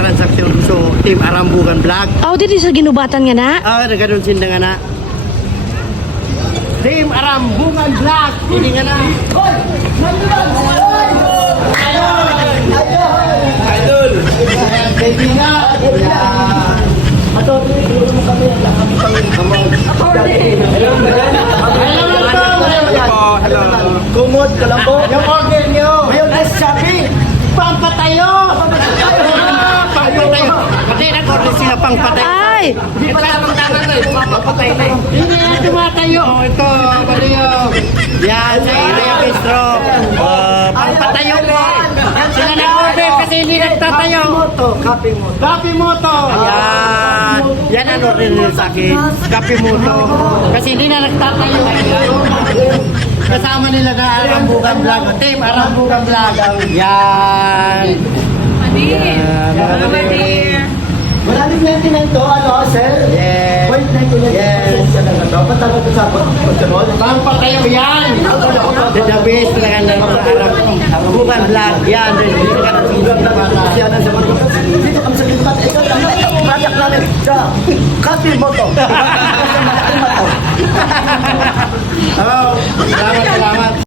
transaksyon so Team Arambugan Vlog. Oh, dito sa ginubatan nga na. Nagkaroon sinda nga na. Team Arambugan Vlog. Hindi nga na. Idol! Baby nga! Kumot ka lang po. Yung order nyo. Mayonnaise Shopee. Pampatayo. Pampatayo. Pati nag-order sila pangpatayo. Ay! Hindi pa tamang tangan na eh. Pampatay na eh. Hindi na tumatayo. Ito, baliyo. Yan, sa Area Bistro. Pangpatayo po. Sila nag-order kasi hindi nagtatayo. Kape Moto. Yan. Yan ang order nila sa akin. Kape Moto. Kasi hindi na nagtatayo. Kasama nila na Arambugan Vlog. Team Arambugan Vlog. Yan. Maraming maintenance to, ano, sir? Yes. Point na ito lang. Yes. Dapat talaga sa pagkaroon. Pampatayo yan. The best talaga ng Arambugan Vlog. Yan. Siya na sa mga dito kami sa lipat. Ito lang. Project namin. Sa Kapi Moto. Salamat.